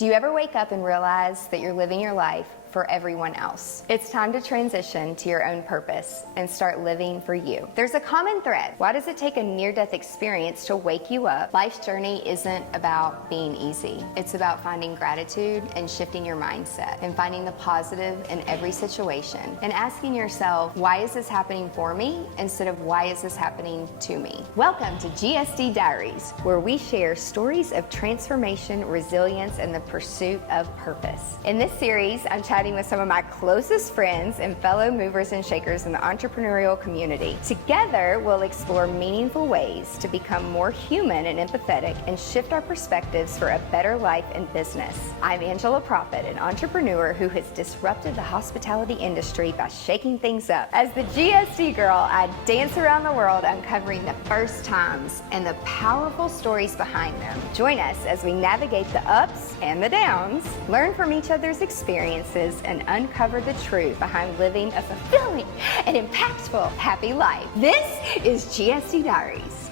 Do you ever wake up and realize that you're living your life for everyone else? It's time to transition to your own purpose and start living for you. There's a common thread. Why does it take a near-death experience to wake you up? Life's journey isn't about being easy. It's about finding gratitude and shifting your mindset and finding the positive in every situation and asking yourself, why is this happening for me instead of why is this happening to me? Welcome to GSD Diaries, where we share stories of transformation, resilience, and the pursuit of purpose. In this series, I'm chatting with some of my closest friends and fellow movers and shakers in the entrepreneurial community. Together, we'll explore meaningful ways to become more human and empathetic and shift our perspectives for a better life and business. I'm Proffitt, an entrepreneur who has disrupted the hospitality industry by shaking things up. As the GSD girl, I dance around the world uncovering the first times and the powerful stories behind them. Join us as we navigate the ups and the downs, learn from each other's experiences, and uncover the truth behind living a fulfilling and impactful happy life. This is GSD Diaries.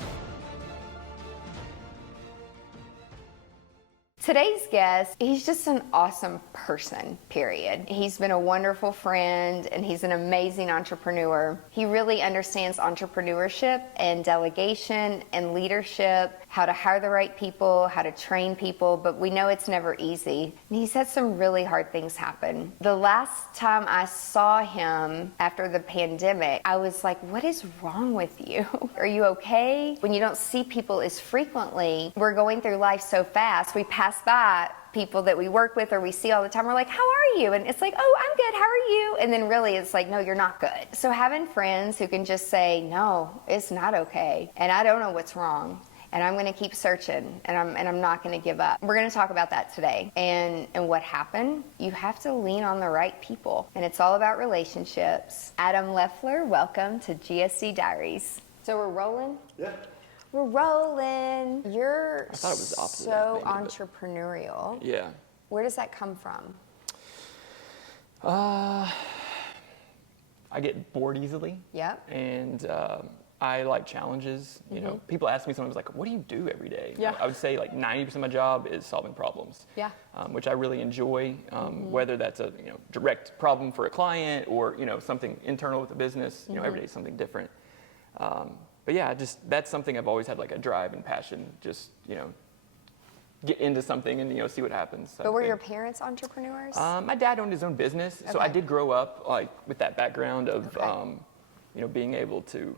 Today's guest, he's just an awesome person, period. He's been a wonderful friend and he's an amazing entrepreneur. He really understands entrepreneurship and delegation and leadership, how to hire the right people, how to train people, but we know it's never easy. And he's had some really hard things happen. The last time I saw him after the pandemic, I was like, what is wrong with you? Are you okay? When you don't see people as frequently, we're going through life so fast, we pass by people that we work with or we see all the time. We're like, how are you? And it's like, oh, I'm good. How are you? And then really it's like, no, you're not good. So having friends who can just say, no, it's not okay. And I don't know what's wrong. And I'm going to keep searching, and I'm not going to give up. We're going to talk about that today. And what happened? You have to lean on the right people. And it's all about relationships. Adam Loeffler, welcome to GSD Diaries. So we're rolling? Yeah. We're rolling. You're I thought it was the opposite so of that, maybe, entrepreneurial. Yeah. Where does that come from? I get bored easily. Yep. And I like challenges. You know, people ask me sometimes like, what do you do every day? Yeah. I would say like 90% of my job is solving problems. Yeah. Which I really enjoy, whether that's a direct problem for a client or something internal with the business. Every day is something different. But yeah, that's something I've always had, like a drive and passion. Just get into something and see what happens. But were your parents entrepreneurs? My dad owned his own business, so I did grow up like with that background of being able to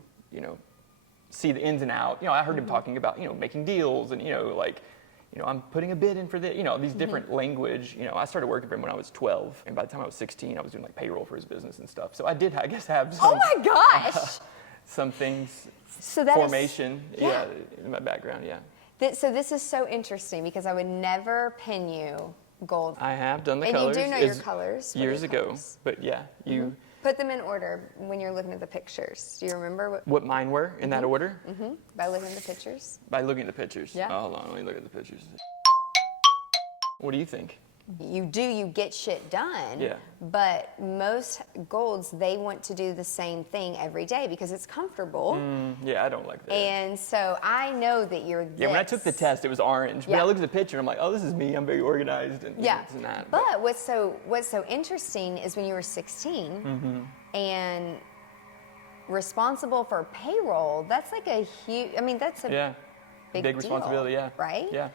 see the ins and outs. I heard him talking about making deals and I'm putting a bid in for this. These different language. I started working for him when I was 12, and by the time I was 16, I was doing like payroll for his business and stuff. So I did, I guess, have some. Oh my gosh! Some things. So that formation, in my background, So this is so interesting because I would never pin you gold. I have done the and colors. And you do know your colors. Years ago, but yeah, you. Put them in order when you're looking at the pictures. Do you remember what mine were in that order? By looking at the pictures? By looking at the pictures. Yeah. Oh, hold on, let me look at the pictures. What do you think? You get shit done. Yeah. But most golds, they want to do the same thing every day because it's comfortable. Yeah, I don't like that. And so I know that you're this. Yeah, when I took the test, it was orange. When I looked at the picture, I'm like, oh, this is me. I'm very organized. And it's not. But what's so interesting is when you were 16 and responsible for payroll, that's like a huge, that's a big deal, responsibility, right? Yeah.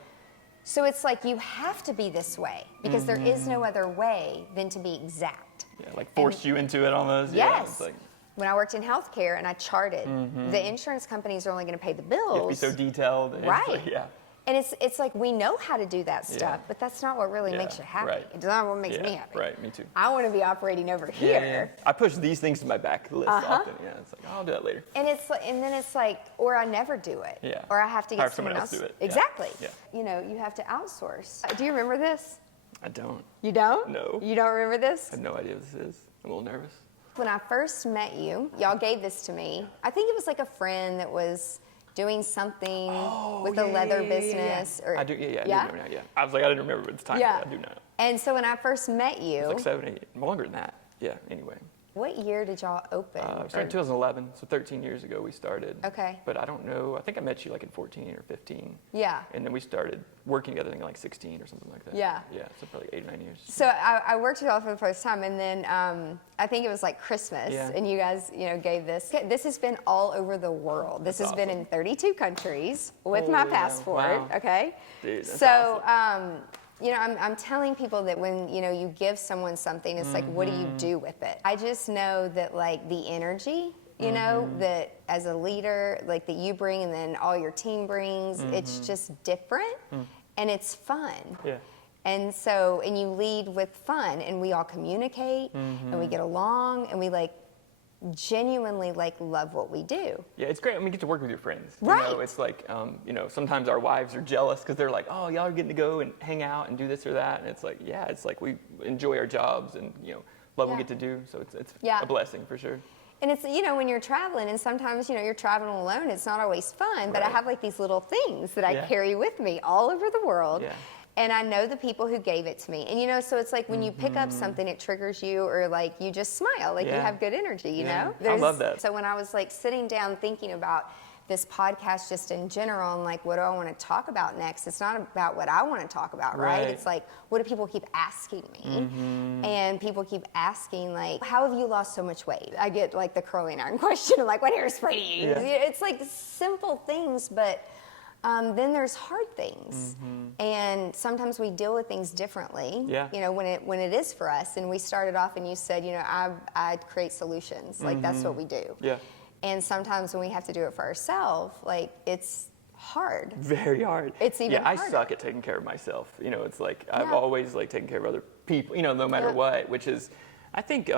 So it's like you have to be this way because there is no other way than to be exact. Yeah, like force you into it almost. Yes. Yeah, it's like, when I worked in healthcare and I charted, the insurance companies are only going to pay the bills. you have to be so detailed. Right. Yeah. And it's like we know how to do that stuff, but that's not what really makes you happy. Right. It's not what makes me happy. Right, me too. I want to be operating over here. I push these things to my back list often. Yeah, it's like, I'll do that later. And then it's like, or I never do it. Yeah. Or I have to Hire get someone else to do it. Exactly. Yeah. You have to outsource. Do you remember this? I don't. You don't? No. You don't remember this? I have no idea what this is. I'm a little nervous. When I first met you, y'all gave this to me. I think it was like a friend that was doing something with a leather business. Or, I do, I do remember now, I was like, I didn't remember at the time, but I do know. And so when I first met you. It was like 7, 8, longer than that. Yeah, anyway. What year did y'all open? We started in 2011, so 13 years ago we started. Okay. But I don't know, I think I met you like in 14 or 15. Yeah. And then we started working together in like 16 or something like that. Yeah. Yeah, so probably 8 or 9 years. So I worked with y'all for the first time, and then I think it was like Christmas, and you guys, gave this. This has been all over the world. This has been in 32 countries with my passport. Wow. Okay. Dude, that's so, awesome. I'm telling people that when, you give someone something, it's like, what do you do with it? I just know that, like, the energy, that as a leader, like, that you bring and then all your team brings, it's just different and it's fun. Yeah. And so, and you lead with fun, and we all communicate and we get along, and we, like, genuinely love what we do. Yeah, it's great. I mean, you get to work with your friends. Right. It's like, sometimes our wives are jealous because they're like, oh, y'all are getting to go and hang out and do this or that. And it's like, yeah, it's like we enjoy our jobs and, love what we get to do. So it's a blessing for sure. And it's, when you're traveling, and sometimes, you're traveling alone, it's not always fun, but I Right. have like these little things that I carry with me all over the world. Yeah. And I know the people who gave it to me. And, so it's like when you pick up something, it triggers you, or like you just smile, like you have good energy, you know? I love that. So when I was like sitting down thinking about this podcast just in general and like, what do I want to talk about next? It's not about what I want to talk about, right? It's like, what do people keep asking me? And people keep asking, like, how have you lost so much weight? I get like the curling iron question, like, what hairspray do you use? It's like simple things, but then there's hard things, and sometimes we deal with things differently. Yeah. When it is for us, and we started off, and you said, I create solutions, like that's what we do. Yeah. And sometimes when we have to do it for ourselves, like it's hard. Very hard. It's even I harder. suck at taking care of myself. It's like I've always like taken care of other people, no matter what, which is, I think,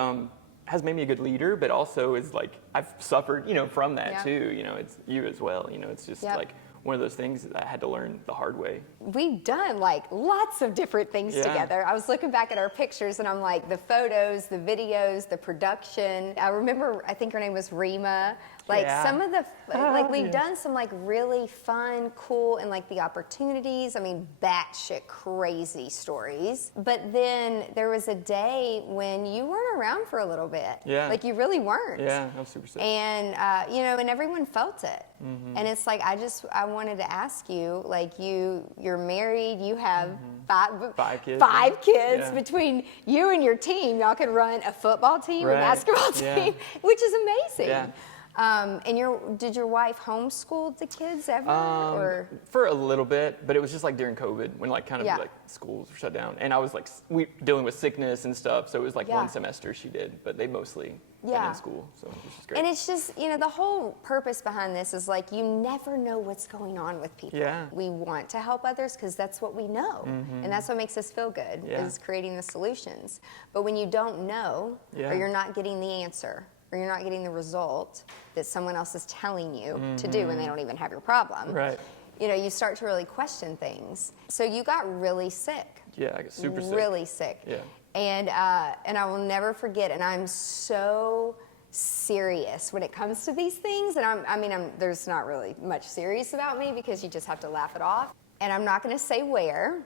has made me a good leader, but also is like I've suffered, from that too. It's you as well. It's just like one of those things that I had to learn the hard way. We've done like lots of different things together. I was looking back at our pictures, and I'm like, the photos, the videos, the production. I remember, I think her name was Rima. Like some of the, like we've done some like really fun, cool, and like the opportunities. I mean, batshit crazy stories. But then there was a day when you weren't around for a little bit. Yeah. Like you really weren't. Yeah, I was super sick. And, and everyone felt it. And it's like, I wanted to ask you, like you're married, you have five kids. Yeah. Between you and your team. Y'all can run a football team, a basketball team, which is amazing. Yeah. And did your wife homeschool the kids ever? Or? For a little bit, but it was just like during COVID when like kind of like schools were shut down, and I was like dealing with sickness and stuff. So it was like one semester she did, but they mostly been in school, so it was just great. And it's just, the whole purpose behind this is like you never know what's going on with people. Yeah. We want to help others because that's what we know, and that's what makes us feel good is creating the solutions. But when you don't know, or you're not getting the answer, or you're not getting the result that someone else is telling you to do, and they don't even have your problem. Right. You start to really question things. So you got really sick. Yeah, I got super sick. Really sick. Yeah. And I will never forget, and I'm so serious when it comes to these things. And there's not really much serious about me because you just have to laugh it off. And I'm not going to say where.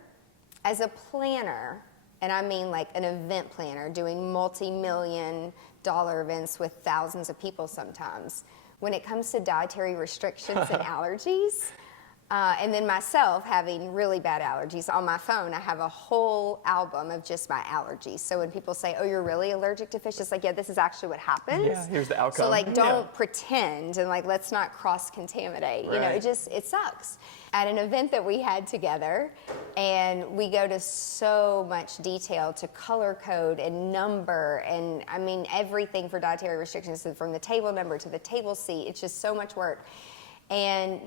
As a planner, and I mean like an event planner doing multi-million-dollar events with thousands of people sometimes, when it comes to dietary restrictions and allergies, and then myself having really bad allergies. On my phone, I have a whole album of just my allergies. So when people say, oh, you're really allergic to fish, it's like, yeah, this is actually what happens. Yeah, here's the outcome. So like, don't pretend, and like, let's not cross-contaminate. Right. It sucks. At an event that we had together, and we go to so much detail to color code and number, and everything for dietary restrictions, from the table number to the table seat. It's just so much work. And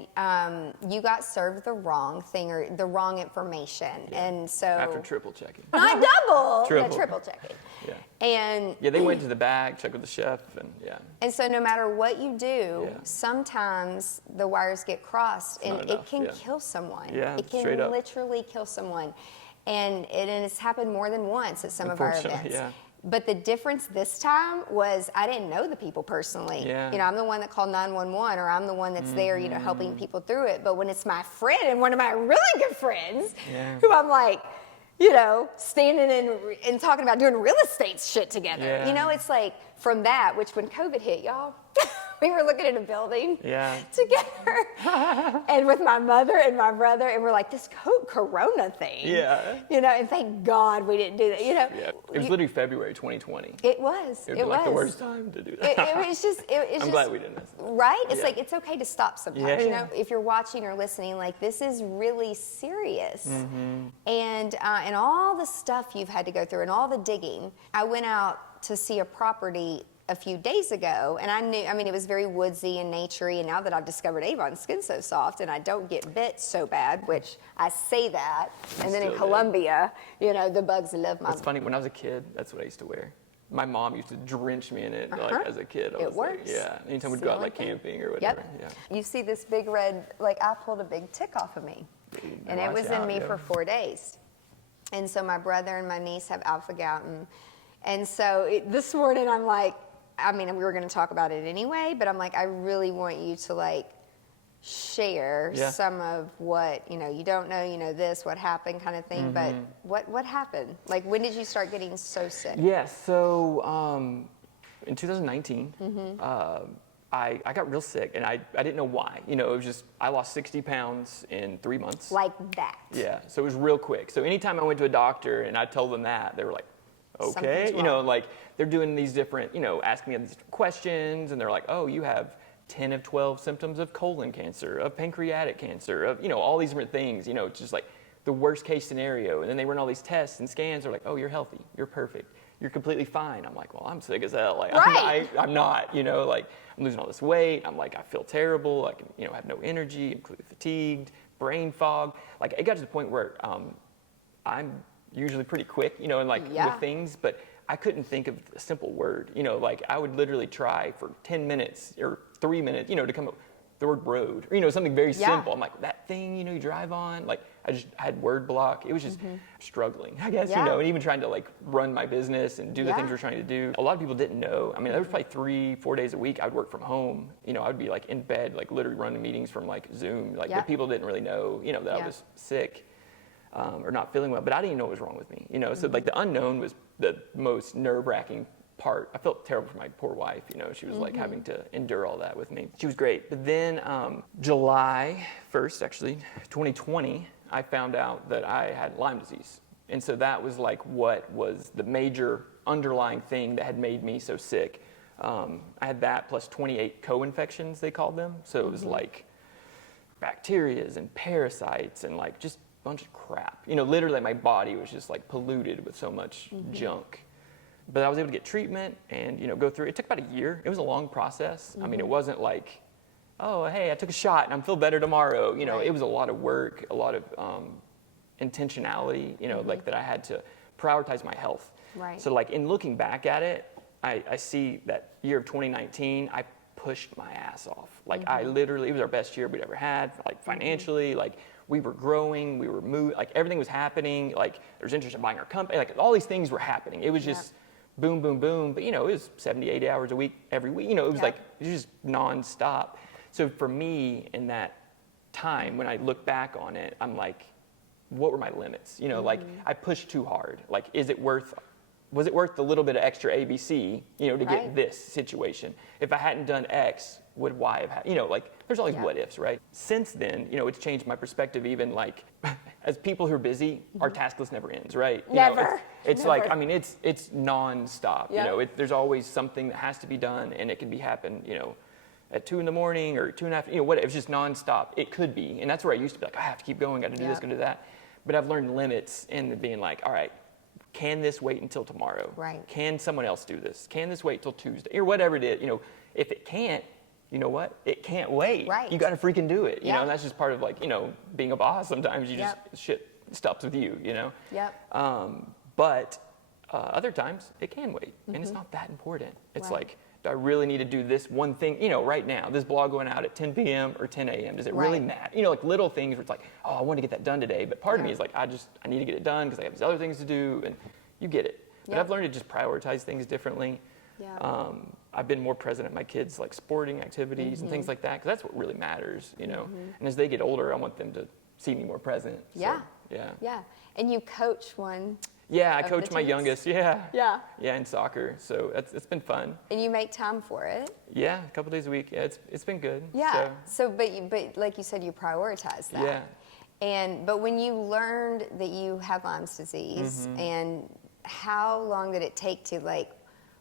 you got served the wrong thing or the wrong information, and so after triple checking, not double, triple. triple checking. Yeah. And they went to the back, checked with the chef, and And so no matter what you do, sometimes the wires get crossed, and it can kill someone. Yeah, it can literally kill someone, and it's happened more than once at some of our events. Yeah. But the difference this time was I didn't know the people personally. Yeah. I'm the one that called 911, or I'm the one that's there, helping people through it. But when it's my friend and one of my really good friends, who I'm like, you know, standing and talking about doing real estate shit together. Yeah. You know, it's like from that, which when COVID hit, y'all, we were looking at a building together and with my mother and my brother, and we're like, this corona thing. Yeah. You know, and thank God we didn't do that, you know. Yeah. It was literally February 2020. It was. It was like the worst time to do that. It was just, I'm glad we didn't miss it. Right? It's like, it's okay to stop sometimes, Yeah. you know? If you're watching or listening, like, this is really serious. And all the stuff you've had to go through and all the digging. I went out to see a property a few days ago, and I knew, I mean, it was very woodsy and naturey, and now that I've discovered Avon's skin's so soft and I don't get bit so bad, which I say that, and then in Colombia, you know, the bugs love my... It's funny, when I was a kid, that's what I used to wear. My mom used to drench me in it, like, as a kid. It works. Yeah, anytime we'd go out, like, camping or whatever. Yeah. You see this big red, like, I pulled a big tick off of me, and it was in me for 4 days. And so my brother and my niece have alpha gout, and so this morning I'm like, I mean, we were going to talk about it anyway, but I'm like, I really want you to, like, share some of what, you know, you don't know, you know, this, what happened kind of thing, but what happened? Like, when did you start getting so sick? Yeah, so in 2019, I got real sick, and I didn't know why. You know, it was just, I lost 60 pounds in 3 months. Like that? Yeah, so it was real quick. So anytime I went to a doctor and I told them that, they were like, okay, you know, like, they're doing these different, you know, asking me these different questions, and they're like, oh, you have 10 of 12 symptoms of colon cancer, of pancreatic cancer, of, you know, all these different things, you know, it's just like the worst case scenario. And then they run all these tests and scans, they're like, oh, you're healthy, you're perfect, you're completely fine. I'm like, well, I'm sick as hell. Like, I'm not, you know, like, I'm losing all this weight. I'm like, I feel terrible. I can, you know, have no energy. I'm completely fatigued, brain fog. Like, it got to the point where I'm usually pretty quick, you know, and like with things, but I couldn't think of a simple word, you know, like I would literally try for 10 minutes or 3 minutes, you know, to come up with the word road, or, you know, something very simple. I'm like, that thing, you know, you drive on, like, I had word block. It was just struggling, I guess, you know, and even trying to like run my business and do the things we're trying to do. A lot of people didn't know. I mean, there was probably 3-4 days a week I would work from home. You know, I would be like in bed, like literally running meetings from like Zoom. Like, the people didn't really know, you know, that I was sick. Or not feeling well, but I didn't even know what was wrong with me, you know. So like the unknown was the most nerve-wracking part. I felt terrible for my poor wife, you know. She was like having to endure all that with me. She was great, but then July 1st, actually, 2020, I found out that I had Lyme disease, and so that was like what was the major underlying thing that had made me so sick. I had that plus 28 co-infections, they called them. So it was like bacterias and parasites and like just bunch of crap. You know, literally my body was just like polluted with so much junk. But I was able to get treatment and, you know, go through it. It took about a year. It was a long process. I mean, it wasn't like, oh, hey, I took a shot and I'm feel better tomorrow. You know, it was a lot of work, a lot of intentionality, you know, like that I had to prioritize my health. So like in looking back at it, I see that year of 2019, I pushed my ass off. Like I literally, it was our best year we'd ever had, like financially, like we were growing, we were moving, like everything was happening, like there was interest in buying our company, like all these things were happening. It was just boom, boom, boom. But you know, it was 70, 80 hours a week, every week. You know, it was like, it was just nonstop. So for me in that time, when I look back on it, I'm like, what were my limits? You know, like I pushed too hard. Like, was it worth the little bit of extra ABC, you know, to get this situation? If I hadn't done X, would Y have happened? You know, like there's all these what ifs, right? Since then, you know, it's changed my perspective. Even like, as people who are busy, our task list never ends, right? You know, it's like, I mean, it's nonstop. You know, there's always something that has to be done, and it can be happen, you know, at 2 in the morning or 2 and a half, you know, whatever. It's just nonstop. It could be, and that's where I used to be like, I have to keep going, got to do this, got to do that. But I've learned limits in being like, all right, can this wait until tomorrow? Can someone else do this? Can this wait till Tuesday? Or whatever it is, you know, if it can't, you know what? It can't wait. You got to freaking do it, you know, and that's just part of like, you know, being a boss. Sometimes you just, shit stops with you, you know? But other times it can wait, and it's not that important. It's like, do I really need to do this one thing, you know, right now, this blog going out at 10 p.m. or 10 a.m., does it really matter? You know, like little things where it's like, oh, I want to get that done today, but part of me is like, I need to get it done because I have these other things to do, and you get it. But I've learned to just prioritize things differently. I've been more present at my kids' like sporting activities and things like that, because that's what really matters, you know. And as they get older, I want them to see me more present. Yeah. Yeah. And you coach one. Yeah, I Of coach the my teams? youngest. Yeah. Yeah. Yeah, in soccer. So it's been fun. And you make time for it. Yeah, a couple days a week. Yeah, it's been good. Yeah. But like you said, you prioritize that. Yeah. But when you learned that you had Lyme's disease, and how long did it take to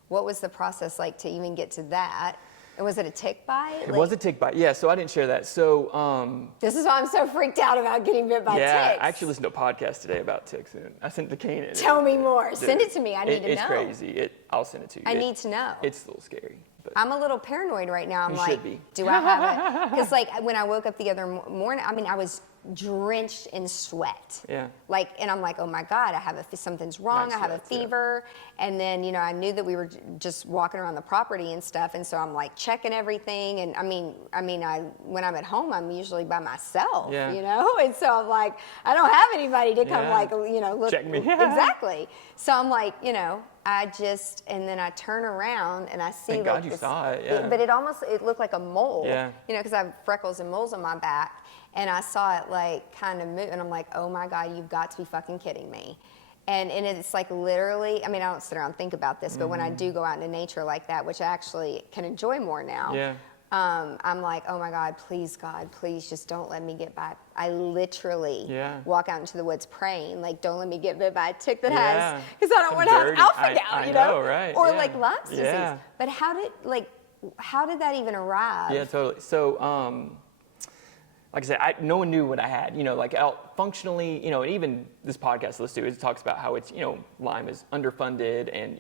what was the process like to even get to that? And was it a tick bite? It was a tick bite. Yeah, so I didn't share that. So This is why I'm so freaked out about getting bit by ticks. I actually listened to a podcast today about ticks, and I sent it to Kanan. Tell me more. Send it to me. I need to know. It's crazy. I'll send it to you. I need to know. It's a little scary. But I'm a little paranoid right now. I'm You like, should be. do I have it? Because when I woke up the other morning, I mean, I was drenched in sweat. Yeah. And I'm like, oh my God, something's wrong. Nice I have a sweats, yeah. fever. And then, I knew that we were just walking around the property and stuff. And so I'm like checking everything. And when I'm at home, I'm usually by myself, Yeah. And so I'm like, I don't have anybody to come Yeah. look. Check me. Exactly. So I'm like, and then I turn around and I see Thank God you saw it, yeah. But it looked like a mole, Yeah. because I have freckles and moles on my back. And I saw it kind of move, and I'm like, oh my God, you've got to be fucking kidding me. And it's literally, I don't sit around and think about this, but when I do go out into nature like that, which I actually can enjoy more now, Yeah. I'm like, oh my God, please just don't let me get by. I literally walk out into the woods praying, don't let me get bit by a tick that has, because I don't want to have alpha-gal, know, right? Or yeah. Lyme's disease. Yeah. But how did that even arrive? Yeah, totally. So, like I said, no one knew what I had. Functionally, and even this podcast list too, it talks about how it's, Lyme is underfunded, and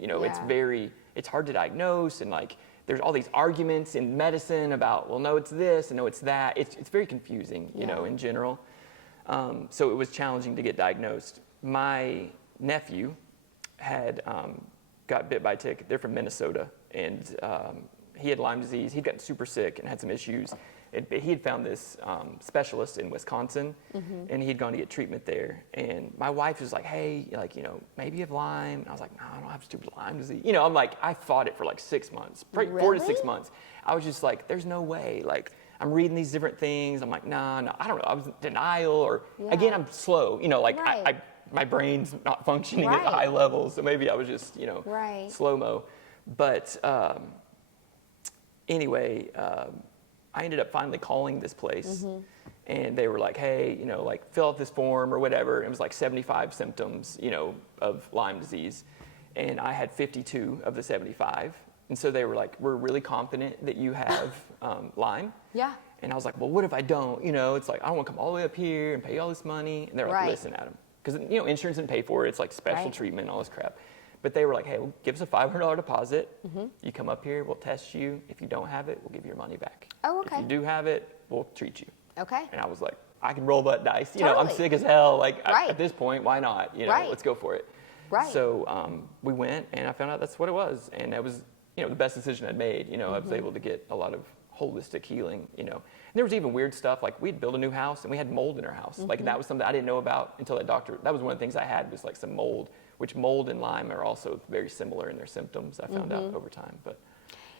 it's hard to diagnose, and there's all these arguments in medicine about, well, no, it's this, and no, it's that. It's very confusing, in general. So it was challenging to get diagnosed. My nephew had got bit by a tick. They're from Minnesota, and he had Lyme disease. He'd gotten super sick and had some issues. He had found this specialist in Wisconsin, and he had gone to get treatment there. And my wife was like, hey, maybe you have Lyme. And I was like, no, I don't have stupid Lyme disease. I'm like, I fought it for 6 months, 4 to 6 months. I was just like, there's no way. I'm reading these different things. I'm like, no, I don't know. I was in denial, or again, I'm slow. Right. My brain's not functioning at a high level, so maybe I was just, slow-mo. But anyway, I ended up finally calling this place, and they were like, hey, fill out this form or whatever. It was 75 symptoms, of Lyme disease. And I had 52 of the 75. And so they were like, we're really confident that you have Lyme. Yeah. And I was like, well, what if I don't? It's I don't want to come all the way up here and pay all this money. And they're like, listen, Adam, because, insurance didn't pay for it. It's special treatment and all this crap. But they were like, hey, well, give us a $500 deposit. You come up here, we'll test you. If you don't have it, we'll give you your money back. Oh, okay. If you do have it, we'll treat you. Okay. And I was like, I can roll that dice. Totally. I'm sick as hell. At this point, why not? Let's go for it. Right. So we went, and I found out that's what it was. And that was, the best decision I'd made. I was able to get a lot of holistic healing, And there was even weird stuff, we'd build a new house, and we had mold in our house. That was something I didn't know about until that doctor, that was one of the things I had, was some mold, which mold and Lyme are also very similar in their symptoms, I found out over time. But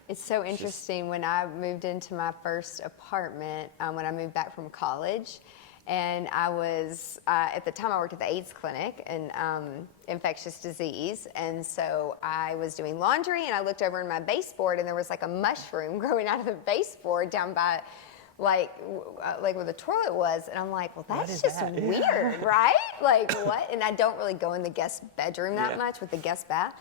it's so interesting. When I moved into my first apartment, when I moved back from college, and I was, at the time I worked at the AIDS clinic and infectious disease, and so I was doing laundry, and I looked over in my baseboard, and there was a mushroom growing out of the baseboard down by where the toilet was, and I'm like, well, that's just weird, right? What? And I don't really go in the guest bedroom that much with the guest bath.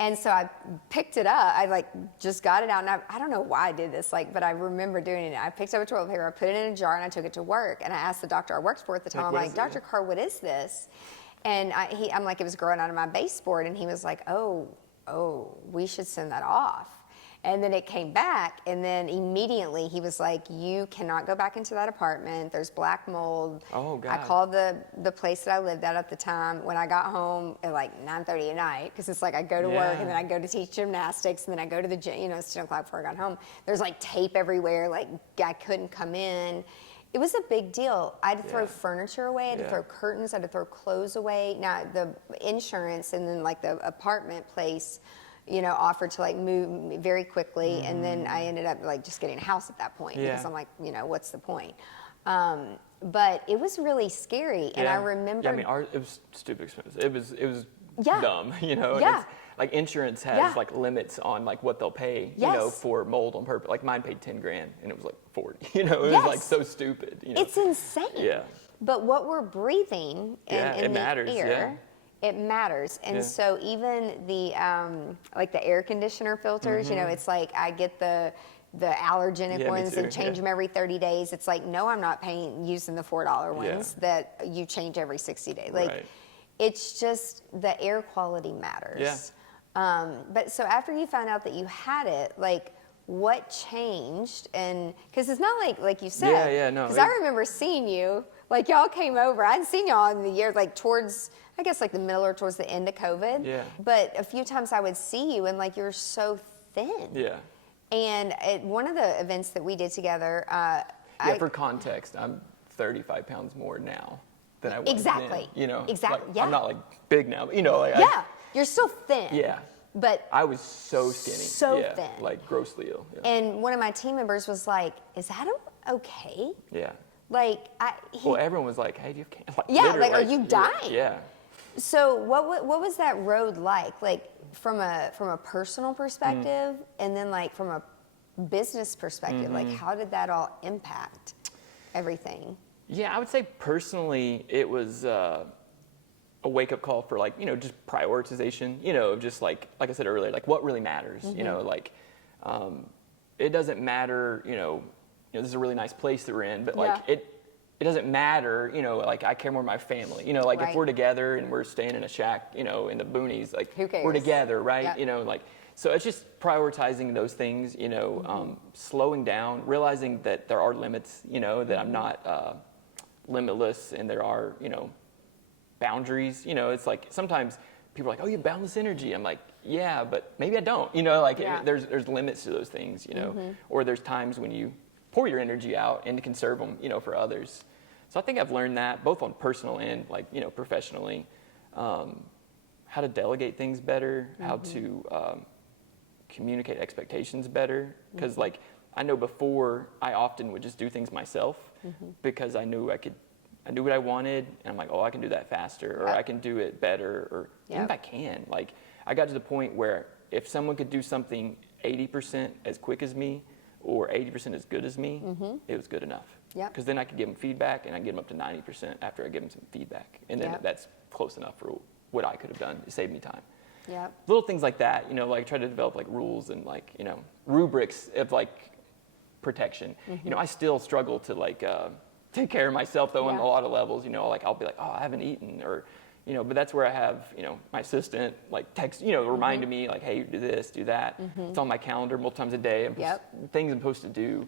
And so I picked it up. I just got it out, and I don't know why I did this, but I remember doing it. I picked up a toilet paper, I put it in a jar, and I took it to work. And I asked the doctor I worked for at the time, I'm like, Dr. Carr, what is this? And I'm like, it was growing out of my baseboard, and he was like, oh, we should send that off. And then it came back, and then immediately he was like, you cannot go back into that apartment. There's black mold. Oh, God. I called the place that I lived at the time. When I got home at 9:30 at night, because it's I go to work, and then I go to teach gymnastics, and then I go to the gym, it's 10 o'clock before I got home. There's tape everywhere, I couldn't come in. It was a big deal. I had to throw furniture away, I had to throw curtains, I had to throw clothes away. Now, the insurance and then the apartment place, offered to move very quickly, and then I ended up just getting a house at that point, because I'm like, what's the point? but it was really scary. And I remember. Yeah, I mean, it was stupid expensive. It was Yeah. dumb, you know. And Yeah. it's, like insurance has like limits on like what they'll pay, you know, for mold on purpose. Like mine paid $10,000 and it was like 40. You know, it was like so stupid. You know? It's insane. Yeah. But what we're breathing in the matters, air, it matters. And so even the like the air conditioner filters, you know, it's like I get the allergenic ones and change them every 30 days. It's like, no, I'm not using the $4 ones that you change every 60 days. Like, it's just the air quality matters. Yeah. But so after you found out that you had it, like, what changed? And because it's not like you said. No. Because I remember seeing you, like y'all came over. I'd seen y'all in the year, like towards, I guess like the middle or towards the end of COVID. Yeah. But a few times I would see you and like you're so thin. Yeah. And at one of the events that we did together, for context, I'm 35 pounds more now than I was then, you know. Exactly. Like, I'm not like big now, but you know, like you're still thin. Yeah. But I was so skinny. So thin. Like grossly ill. Yeah. And one of my team members was like, "Is that okay?" Yeah. Like well, everyone was like, "Hey, do you have cancer?" Like, are you dying? Yeah. So what was that road like from a personal perspective, and then like from a business perspective, like how did that all impact everything? Yeah, I would say personally, it was a wake-up call for like, you know, just prioritization, you know, just like I said earlier, like what really matters, you know, like it doesn't matter, you know, this is a really nice place that we're in, but like it doesn't matter, you know, like I care more about my family, you know, like if we're together and we're staying in a shack, you know, in the boonies, like who cares? We're together, right? You know, like, so it's just prioritizing those things, you know, slowing down, realizing that there are limits, you know, that I'm not limitless and there are, you know, boundaries, you know. It's like sometimes people are like, "Oh, you have boundless energy." I'm like, "Yeah, but maybe I don't," you know. Like there's limits to those things, you know. Or there's times when you pour your energy out and to conserve them, you know, for others. So I think I've learned that both on personal and like, you know, professionally, how to delegate things better, how to communicate expectations better, because like I know before I often would just do things myself because I knew I knew what I wanted, and I'm like, oh, I can do that faster, or I can do it better, or even if I can. Like, I got to the point where if someone could do something 80% as quick as me, or 80% as good as me, it was good enough. Because then I could give them feedback, and I get them up to 90% after I give them some feedback, and then that's close enough for what I could have done to save me time. Little things like that, you know, like try to develop like rules and like, you know, rubrics of like protection. You know, I still struggle to like take care of myself though on a lot of levels, you know, like I'll be like, oh, I haven't eaten, or, you know, but that's where I have, you know, my assistant like text, you know, reminding me like, hey, do this, do that. It's on my calendar multiple times a day. Things I'm supposed to do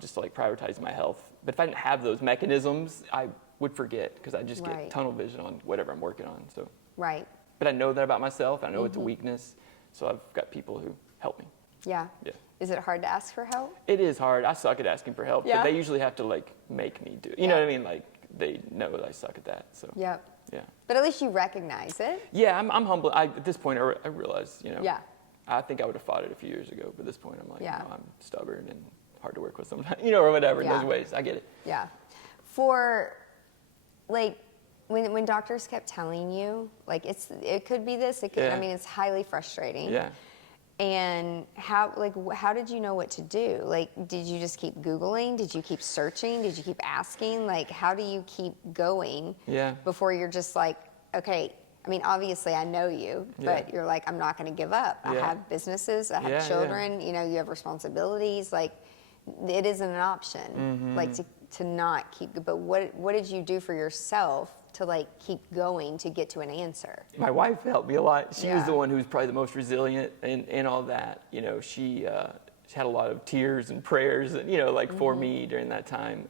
just to like prioritize my health. But if I didn't have those mechanisms, I would forget because I just get tunnel vision on whatever I'm working on. So but I know that about myself. I know it's a weakness. So I've got people who help me. Yeah. Is it hard to ask for help? It is hard. I suck at asking for help, but they usually have to like make me do it. You know what I mean? Like they know that I suck at that. So yeah. But at least you recognize it. Yeah, I'm humble. At this point, I realize, you know. Yeah. I think I would have fought it a few years ago, but at this point, I'm like, no, I'm stubborn and hard to work with sometimes, you know, or whatever in those ways. I get it. Yeah. For like when doctors kept telling you like it could be this, it could, I mean, it's highly frustrating. Yeah. And how did you know what to do? Like, did you just keep Googling? Did you keep searching? Did you keep asking? Like, how do you keep going before you're just like, okay, I mean, obviously I know you, but you're like, I'm not going to give up. I have businesses, I have children, you know, you have responsibilities. Like, it isn't an option, like to not keep, but what did you do for yourself to like keep going to get to an answer? My wife helped me a lot. She was the one who was probably the most resilient in all that. You know, she had a lot of tears and prayers, and you know, like for me during that time.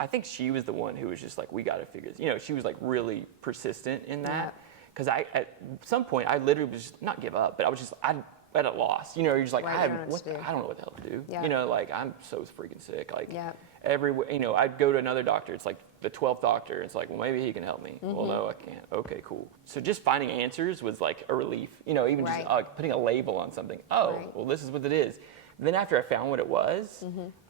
I think she was the one who was just like, we got to figure this. You know, she was like really persistent in that. Because at some point I literally was just, not give up, but I was just at a loss. You know, you're just like, I don't know what the hell to do. You know, like I'm so freaking sick. Like you know, I'd go to another doctor. It's like the 12th doctor. It's like, well, maybe he can help me. Well, no, I can't. Okay, cool. So just finding answers was like a relief. You know, even just putting a label on something. Oh, well, this is what it is. Then after I found what it was,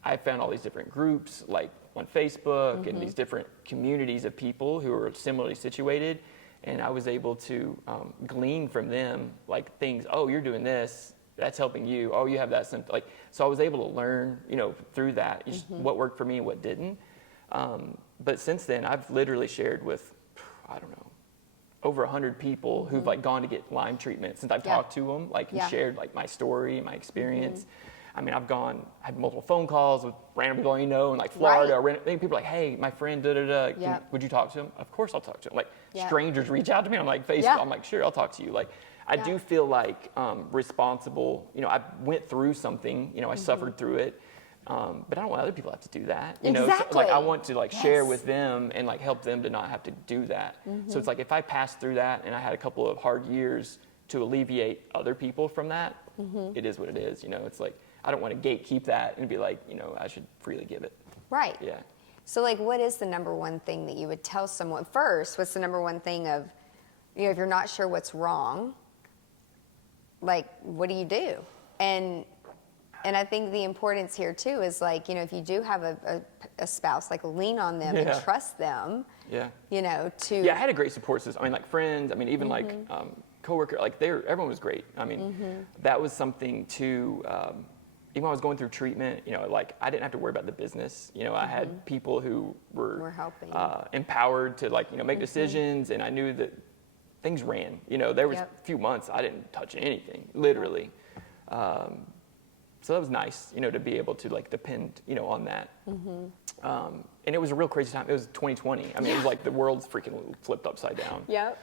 I found all these different groups, like on Facebook and these different communities of people who are similarly situated. And I was able to glean from them like things, oh, you're doing this, that's helping you. Oh, you have that symptom. Like, so I was able to learn, through that, just what worked for me and what didn't. But since then, I've literally shared with, I don't know, over 100 people who've like gone to get Lyme treatment since I've talked to them, like and shared like my story and my experience. I mean, I've had multiple phone calls with random people and like Florida. Or people are like, hey, my friend, would you talk to him? Of course I'll talk to him. Like strangers reach out to me on like Facebook. I'm like, sure, I'll talk to you. Like, I do feel like responsible. I went through something. I suffered through it. But I don't want other people to have to do that. Exactly. So, like I want to like share with them and like help them to not have to do that. So it's like if I passed through that and I had a couple of hard years to alleviate other people from that, it is what it is. It's like I don't want to gatekeep that and be like, I should freely give it. Right. Yeah. So like, what is the number one thing that you would tell someone first? What's the number one thing of, if you're not sure what's wrong, like, what do you do? And I think the importance here too is like, if you do have a spouse, like lean on them and trust them. Yeah. Yeah, I had a great support system. I mean, like friends. I mean, even like coworker. Like everyone was great. I mean, that was something too. Even when I was going through treatment, like I didn't have to worry about the business. I had people who were helping, empowered to like make decisions, and I knew that things ran. There was a few months I didn't touch anything, literally. So that was nice, to be able to like depend, on that. And it was a real crazy time. It was 2020. I mean, it was like the world's freaking flipped upside down. Yep.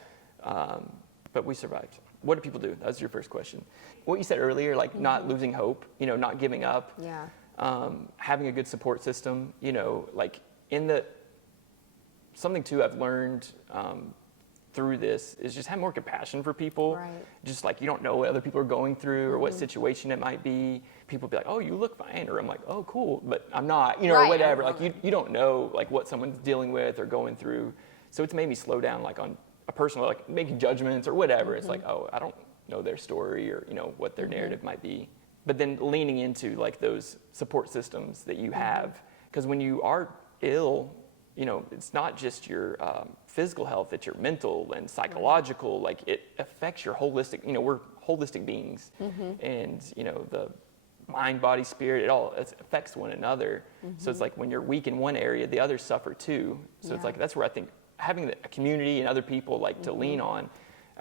But we survived. What do people do? That was your first question. What you said earlier, like not losing hope, not giving up. Yeah. Having a good support system, like something too I've learned through this is just have more compassion for people. Right. Just like you don't know what other people are going through or what situation it might be. People be like, oh, you look fine. Or I'm like, oh, cool, but I'm not, or whatever. Like you don't know like what someone's dealing with or going through. So it's made me slow down like on a personal, like making judgments or whatever. It's like, oh, I don't know their story or, what their narrative might be. But then leaning into like those support systems that you have. Because when you are ill, it's not just your physical health, it's your mental and psychological, like it affects your holistic, we're holistic beings. And, the mind, body, spirit, it affects one another. So it's like when you're weak in one area, the others suffer too. So it's like, that's where I think having a community and other people like to lean on,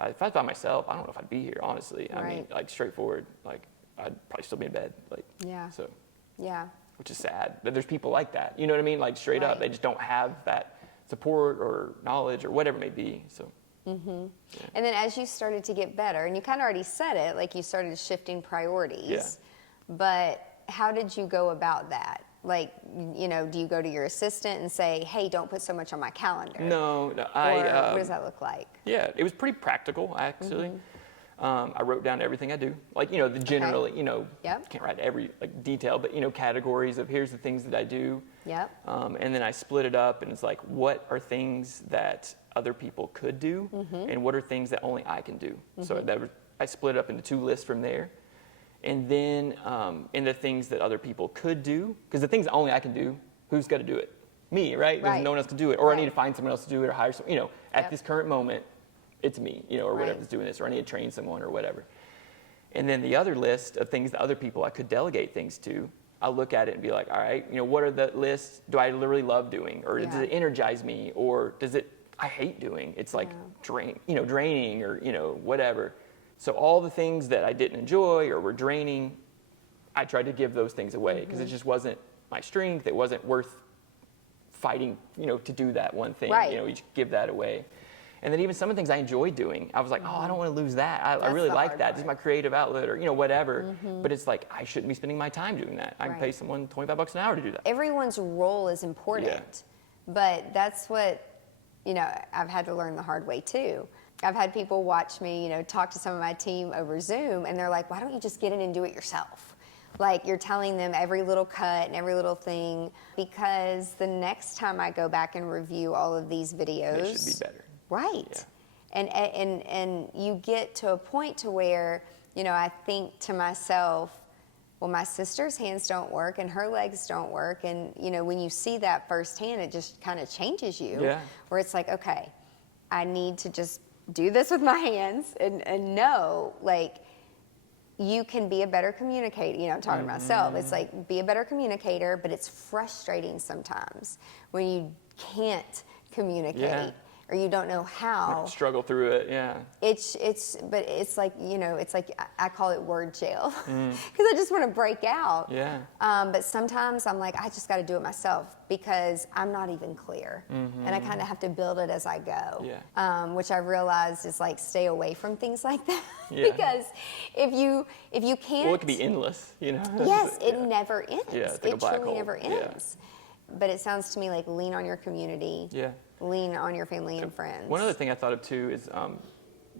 if I was by myself, I don't know if I'd be here, honestly. I mean, like straightforward, like I'd probably still be in bed. Like, so. Yeah. Which is sad that there's people like that. You know what I mean? Like straight up, they just don't have that support or knowledge or whatever it may be. So. And then as you started to get better, and you kind of already said it, like you started shifting priorities. Yeah. But how did you go about that? Like, do you go to your assistant and say, hey, don't put so much on my calendar? No. Or what does that look like? Yeah, it was pretty practical, actually. I wrote down everything I do, like, the generally, can't write every like detail, but, categories of here's the things that I do. Yep. And then I split it up and it's like, what are things that other people could do and what are things that only I can do? So I split it up into 2 lists from there. And then in the things that other people could do, because the things that only I can do, who's got to do it? Me, right? Because no one else can do it. Or I need to find someone else to do it or hire someone, at this current moment, it's me, or whatever's doing this, or I need to train someone or whatever. And then the other list of things that other people I could delegate things to, I'll look at it and be like, all right, what are the lists do I literally love doing? Or does it energize me? Or does it, I hate doing? It's like draining or, whatever. So all the things that I didn't enjoy or were draining, I tried to give those things away because it just wasn't my strength. It wasn't worth fighting, to do that one thing. You just give that away. And then even some of the things I enjoyed doing, I was like, oh, I don't want to lose that. I really like that. This is my creative outlet or, whatever. But it's like, I shouldn't be spending my time doing that. I can pay someone $25 an hour to do that. Everyone's role is important. But that's what, I've had to learn the hard way too. I've had people watch me, talk to some of my team over Zoom, and they're like, why don't you just get in and do it yourself? Like you're telling them every little cut and every little thing, because the next time I go back and review all of these videos, it should be better. Right. Yeah. And you get to a point to where, I think to myself, well, my sister's hands don't work and her legs don't work. And, you know, when you see that firsthand, it just kind of changes you. Yeah. Where it's like, okay, I need to just do this with my hands and know, like, you can be a better communicator. You know, I'm talking to myself. It's like, be a better communicator, but it's frustrating sometimes when you can't communicate or you don't know how. Struggle through it, yeah. But it's like, you know, it's like, I call it word jail because I just want to break out. Yeah. But sometimes I'm like, I just got to do it myself because I'm not even clear. And I kind of have to build it as I go. Yeah. Which I realized is like, stay away from things like that. Yeah. Because if you can't. Well, it could be endless, you know? Yes, it never ends. Yeah, it's like a black truly hole. never ends. But it sounds to me like lean on your community. Yeah. Lean on your family and friends. One other thing I thought of too is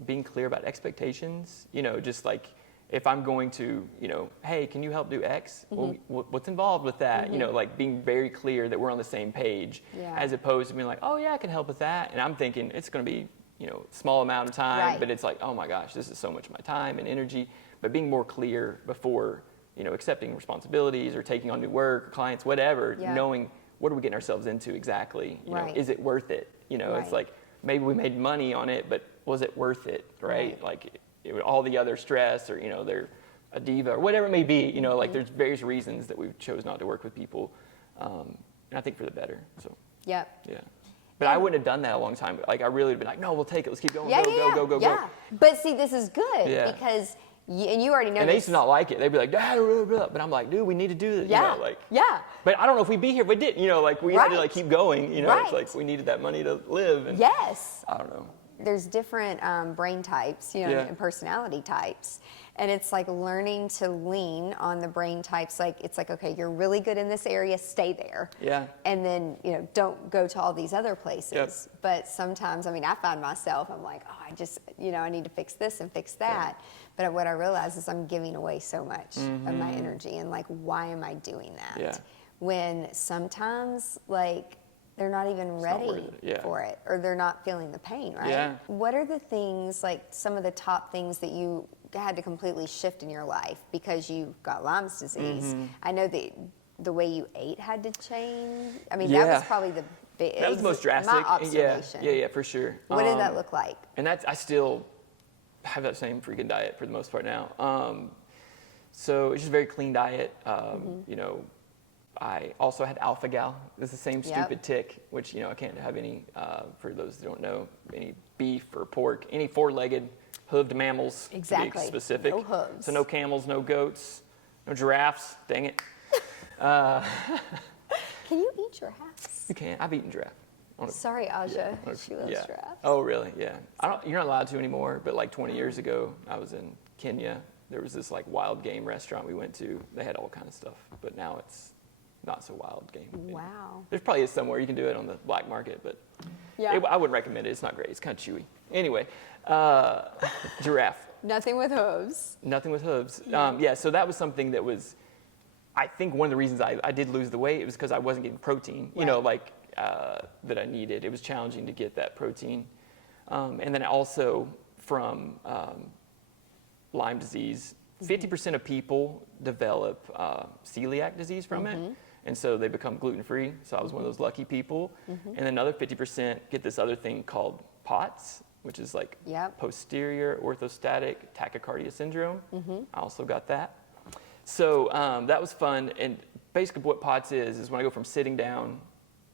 being clear about expectations. You know, just like if I'm going to, you know, hey, can you help do X? Well, what's involved with that? You know, like being very clear that we're on the same page, as opposed to being like, oh yeah, I can help with that. And I'm thinking it's going to be, you know, small amount of time, but it's like, oh my gosh, this is so much of my time and energy. But being more clear before, you know, accepting responsibilities or taking on new work, clients, whatever, knowing what are we getting ourselves into exactly? You know, is it worth it? You know, it's like maybe we made money on it, but was it worth it? Right? Like all the other stress, or you know, they're a diva or whatever it may be. You know, like there's various reasons that we chose not to work with people, and I think for the better. So yeah. But I wouldn't have done that a long time. Like I really would have been like, no, we'll take it. Let's keep going. Go. But see, this is good because. And you already know. And they used to not like it. They'd be like, Dad, but I'm like, dude, we need to do this. Yeah. You know, like, But I don't know if we'd be here if we didn't. You know, like we had to like keep going. You know, it's like we needed that money to live. And I don't know. There's different brain types, you know, and personality types. And it's like learning to lean on the brain types. Like, it's like, okay, you're really good in this area, stay there. Yeah. And then, you know, don't go to all these other places. But sometimes, I mean, I find myself, I'm like, oh, I just, you know, I need to fix this and fix that. But what I realize is I'm giving away so much of my energy. And like, why am I doing that? When sometimes, like, they're not even ready for it, or they're not feeling the pain, right? What are the things, like some of the top things that you had to completely shift in your life because you got Lyme's disease? I know that the way you ate had to change. I mean, that was probably the big. That was the most drastic. My observation. Yeah, for sure. What did that look like? And I still have that same freaking diet for the most part now. So it's just a very clean diet. You know, I also had alpha-gal. It's the same stupid tick, which, you know, I can't have any, for those who don't know, any beef or pork, any four-legged hooved mammals, to be specific. No hooves. So no camels, no goats, no giraffes. Dang it. Can you eat giraffes? You can. I've eaten giraffe. Sorry, Aja. She loves giraffes. Oh, really? Yeah. You're not allowed to anymore, but like 20 years ago, I was in Kenya. There was this like wild game restaurant we went to. They had all kinds of stuff, but now it's not so wild game. Wow. There's probably somewhere you can do it on the black market, but I wouldn't recommend it. It's not great. It's kind of chewy. Anyway, giraffe. Nothing with hooves. Nothing with hooves. So that was something that was, I think one of the reasons I did lose the weight, it was because I wasn't getting protein, you know, like that I needed. It was challenging to get that protein. And then also from Lyme disease, 50% of people develop celiac disease from it. And so they become gluten-free. So I was one of those lucky people. And then another 50% get this other thing called POTS, which is like posterior orthostatic tachycardia syndrome. I also got that. So that was fun. And basically what POTS is when I go from sitting down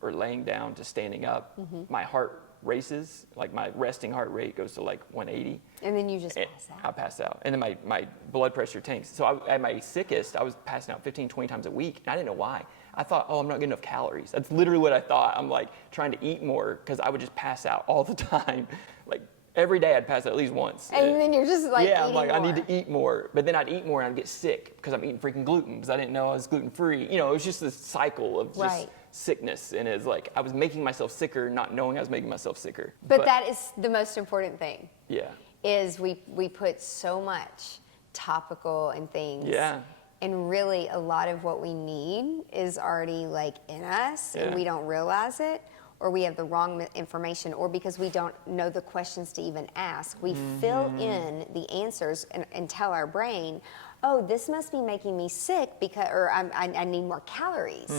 or laying down to standing up, my heart races, like my resting heart rate goes to like 180. And then you just pass out. I pass out. And then my blood pressure tanks. So at my sickest, I was passing out 15, 20 times a week. And I didn't know why. I thought, oh, I'm not getting enough calories. That's literally what I thought. I'm like trying to eat more because I would just pass out all the time. Like every day I'd pass out at least once. And then you're just like, I'm like, more. I need to eat more. But then I'd eat more and I'd get sick because I'm eating freaking gluten because I didn't know I was gluten-free. You know, it was just this cycle of just sickness. And it's like I was making myself sicker, not knowing I was making myself sicker. But that is the most important thing. Yeah. Is we put so much topical and things. Yeah. And really a lot of what we need is already like in us and we don't realize it, or we have the wrong information, or because we don't know the questions to even ask. We fill in the answers and tell our brain, oh, this must be making me sick because, or I need more calories.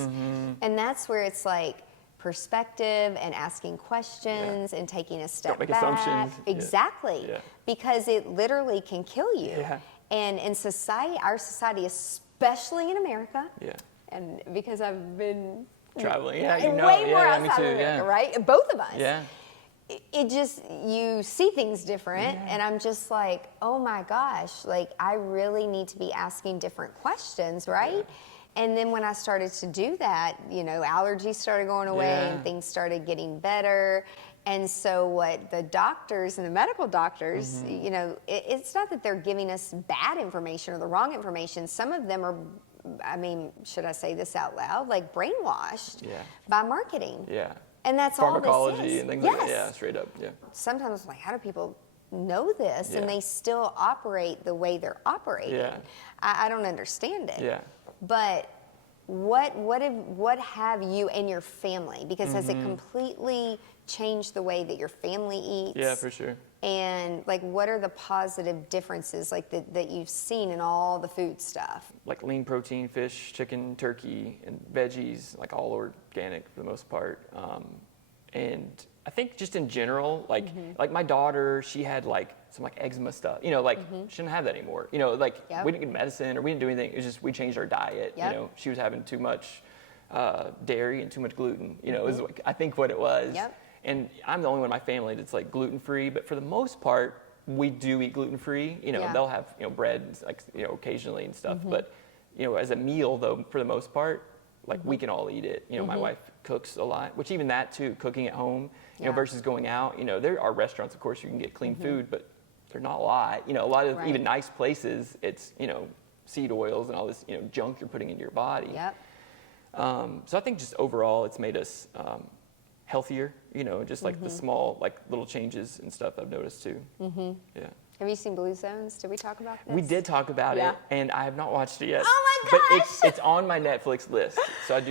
And that's where it's like perspective and asking questions and taking a step Don't make back. assumptions. Exactly. Yeah. Because it literally can kill you. Yeah. And in society, our society, especially in America, and because I've been traveling, way more me outside too, of America, right? Both of us. Yeah. It just, you see things different, and I'm just like, oh my gosh, like I really need to be asking different questions, right? And then when I started to do that, you know, allergies started going away and things started getting better. And so what the doctors and the medical doctors, you know, it's not that they're giving us bad information or the wrong information. Some of them are, I mean, should I say this out loud? Like brainwashed by marketing. Yeah. And that's all this is. Pharmacology and things like that. Yeah, straight up. Yeah. Sometimes, like, how do people know this and they still operate the way they're operating? Yeah. I don't understand it. Yeah. But what have you and your family? Because has it completely changed the way that your family eats? Yeah, for sure. And like, what are the positive differences like that you've seen in all the food stuff? Like lean protein, fish, chicken, turkey, and veggies, like all organic for the most part. And I think just in general, like my daughter, she had like some like eczema stuff, you know, like she didn't have that anymore. You know, like we didn't get medicine or we didn't do anything. It was just we changed our diet. You know, she was having too much dairy and too much gluten. You know, is like, I think what it was. And I'm the only one in my family that's like gluten free, but for the most part, we do eat gluten free. You know, they'll have, you know, bread, like, you know, occasionally and stuff. But, you know, as a meal though, for the most part, like we can all eat it. You know, my wife cooks a lot, which even that too, cooking at home, you know, versus going out. You know, there are restaurants, of course, you can get clean food, but they're not a lot. You know, a lot of even nice places, it's, you know, seed oils and all this, you know, junk you're putting into your body. So I think just overall, it's made us healthier, you know, just like the small, like little changes and stuff I've noticed too. Yeah. Have you seen Blue Zones? Did we talk about this? We did talk about it, and I have not watched it yet. Oh my gosh! But it's on my Netflix list, so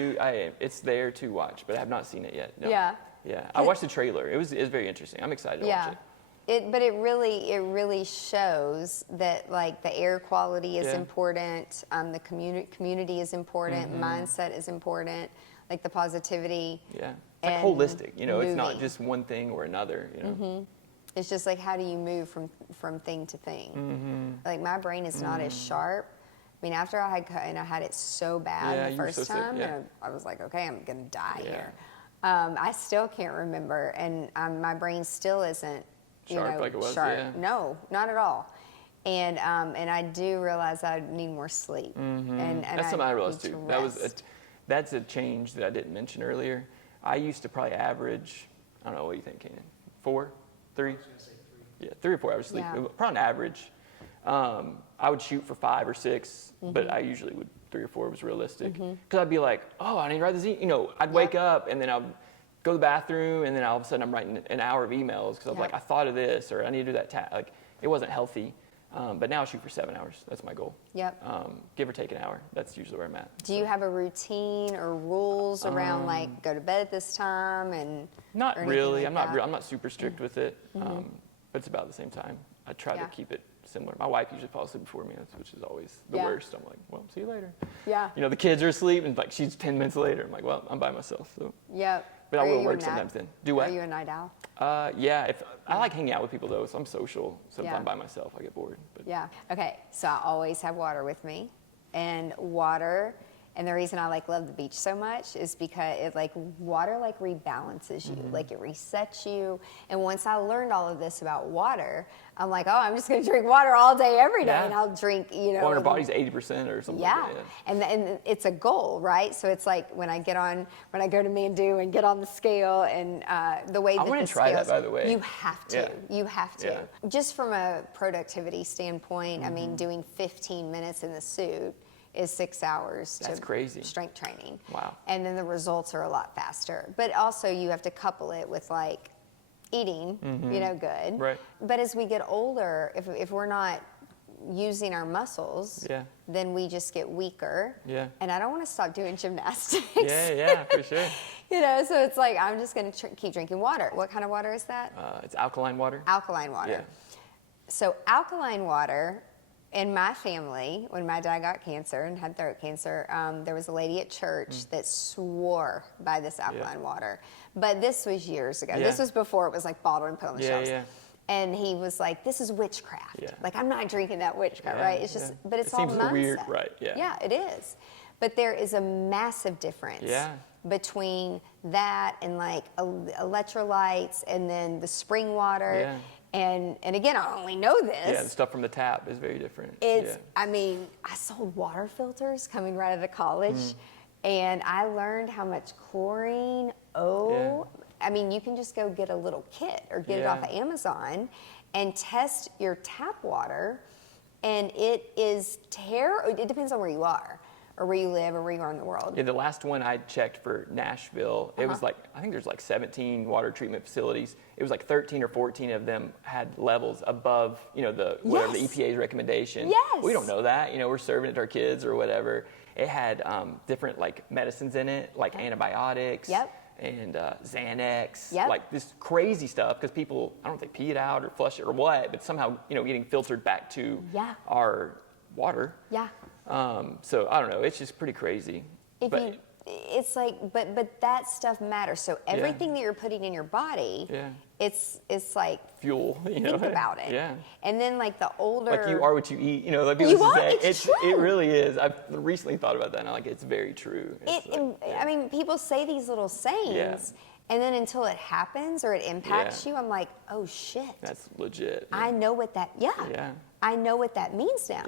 it's there to watch, but I have not seen it yet. No. Yeah. Yeah. I watched the trailer. It was very interesting. I'm excited to watch it. But it really shows that like the air quality is important, the community is important, mindset is important, like the positivity. Yeah. It's like holistic, you know, it's not just one thing or another, you know. It's just like, how do you move from thing to thing? Like my brain is not as sharp. I mean, after I had it so bad the first time, I was like, okay, I'm gonna die here. I still can't remember, and my brain still isn't sharp like it was. Sharp. No, not at all. And I do realize I need more sleep. And that's something I realized too. That's a change that I didn't mention earlier. I used to probably average, I don't know, what do you think, Kanan? 4, 3? 3 or 4 hours sleep. Probably on average. I would shoot for 5 or 6, but I usually would 3 or 4 was realistic. Because I'd be like, oh, I need to write this. You know, I'd wake up and then I'd go to the bathroom and then all of a sudden I'm writing an hour of emails because I'm like, I thought of this or I need to do that task. Like, it wasn't healthy. But now I shoot for 7 hours. That's my goal. Give or take an hour. That's usually where I'm at. Do you have a routine or rules around like go to bed at this time and? Not really. Like I'm not super strict with it. But it's about the same time. I try to keep it similar. My wife usually falls asleep before me, which is always the worst. I'm like, well, see you later. You know, the kids are asleep and like she's 10 minutes later. I'm like, well, I'm by myself. So. But I will work sometimes then. Do what? Are you a night owl? Yeah. I like hanging out with people though, so I'm social. So if I'm by myself, I get bored. But. Okay. So I always have water with me, and water. And the reason I love the beach so much is because water rebalances you, like it resets you. And once I learned all of this about water, I'm like, oh, I'm just going to drink water all day, every day, and I'll drink, you know. Well, our body's 80% or something like that. And it's a goal, right? So it's like when I go to Mandu and get on the scale, and the way that I want to try that, by the way. You have to. You have to. Just from a productivity standpoint, I mean, doing 15 minutes in the suit is 6 hours. That's crazy. Strength training. Wow. And then the results are a lot faster. But also you have to couple it with like eating, you know, good. Right. But as we get older, if we're not using our muscles, then we just get weaker. And I don't want to stop doing gymnastics. Yeah, for sure. You know, so it's like, I'm just going to keep drinking water. What kind of water is that? It's alkaline water. Alkaline water. So alkaline water, in my family, when my dad got cancer and had throat cancer, there was a lady at church that swore by this alkaline water. But this was years ago. This was before it was like bottled and put on the shelves. And he was like, this is witchcraft. Like, I'm not drinking that witchcraft, right? It's just, but it's all mindset. Seems weird, right? Yeah, it is. But there is a massive difference between that and like electrolytes and then the spring water. And again, I only know this. Yeah, the stuff from the tap is very different. I mean, I sold water filters coming right out of college, and I learned how much chlorine, I mean, you can just go get a little kit or get it off of Amazon and test your tap water, and it is it depends on where you are, or where you live, or where you are in the world. Yeah, the last one I checked for Nashville, it was like, I think there's like 17 water treatment facilities. It was like 13 or 14 of them had levels above, you know, the whatever the EPA's recommendation. Yes. We don't know that, you know, we're serving it to our kids or whatever. It had different like medicines in it, like antibiotics. And Xanax, like this crazy stuff, because people, I don't know if they pee it out or flush it or what, but somehow, you know, getting filtered back to our water. So I don't know, it's just pretty crazy. It's like, but that stuff matters. So everything that you're putting in your body, it's like fuel. You know? Think about it. And then like the older, like you are what you eat. You know, like people say, it really is. I've recently thought about that, and I'm like, it's very true. I mean, people say these little sayings. And then until it happens or it impacts you, I'm like, oh shit. That's legit. I know what that, I know what that means now.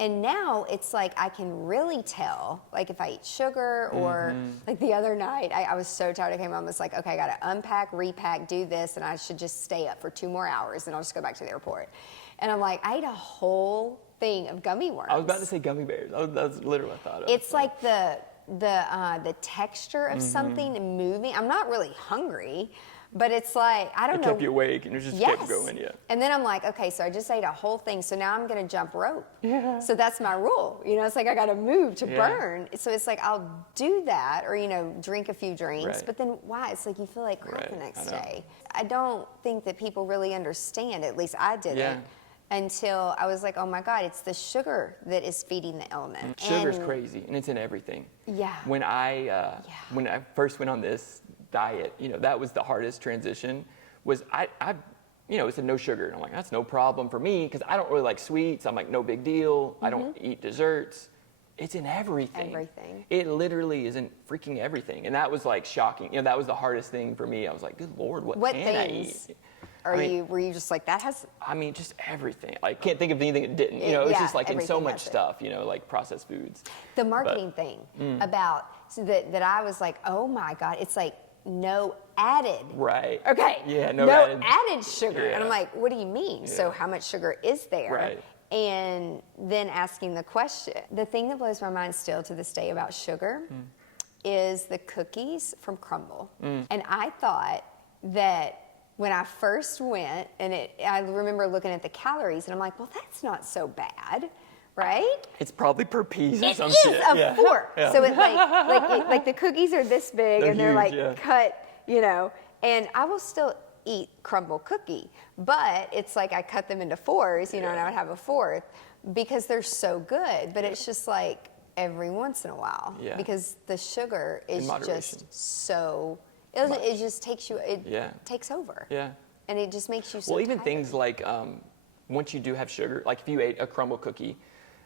And now it's like I can really tell, like if I eat sugar or like the other night, I was so tired. I came home, I was like, okay, I got to unpack, repack, do this, and I should just stay up for 2 more hours, and I'll just go back to the airport. And I'm like, I ate a whole thing of gummy worms. I was about to say gummy bears. That's literally what I thought of. It's like the texture of something and moving. I'm not really hungry, but it's like, I don't know. It kept you awake, and it just kept going, And then I'm like, okay, so I just ate a whole thing, so now I'm going to jump rope. So that's my rule. You know, it's like I got to move to burn. So it's like I'll do that, or, you know, drink a few drinks, but then why? It's like you feel like crap the next day. I don't think that people really understand, at least I didn't. Until I was like, oh my God, it's the sugar that is feeding the ailment. Sugar's crazy, and it's in everything. When I first went on this diet, you know, that was the hardest transition. Was I you know, it said no sugar, and I'm like, that's no problem for me, because I don't really like sweets. I'm like, no big deal. I don't eat desserts. It's in everything. It literally is in freaking everything, and that was like shocking. You know, that was the hardest thing for me. I was like, good Lord, what can I eat? Were you just like, that has? I mean, just everything. Like, can't think of anything that didn't. You know, it's just like in so much stuff. You know, like processed foods. The marketing thing about that I was like, oh my God, it's like no added. Okay. Yeah. No added sugar, and I'm like, what do you mean? So how much sugar is there? And then asking the question. The thing that blows my mind still to this day about sugar is the cookies from Crumble, and I thought that. When I first went, and I remember looking at the calories, and I'm like, well, that's not so bad, right? It's probably per piece or some shit. It is a fork. Yeah. So it's like the cookies are this big, and they're huge, like cut, you know, and I will still eat Crumble cookie, but it's like I cut them into 4s, you know, and I would have a 4th because they're so good, but it's just like every once in a while because the sugar is just so... It just takes you, takes over. And it just makes you so even tired. things like, once you do have sugar, like if you ate a Crumble cookie,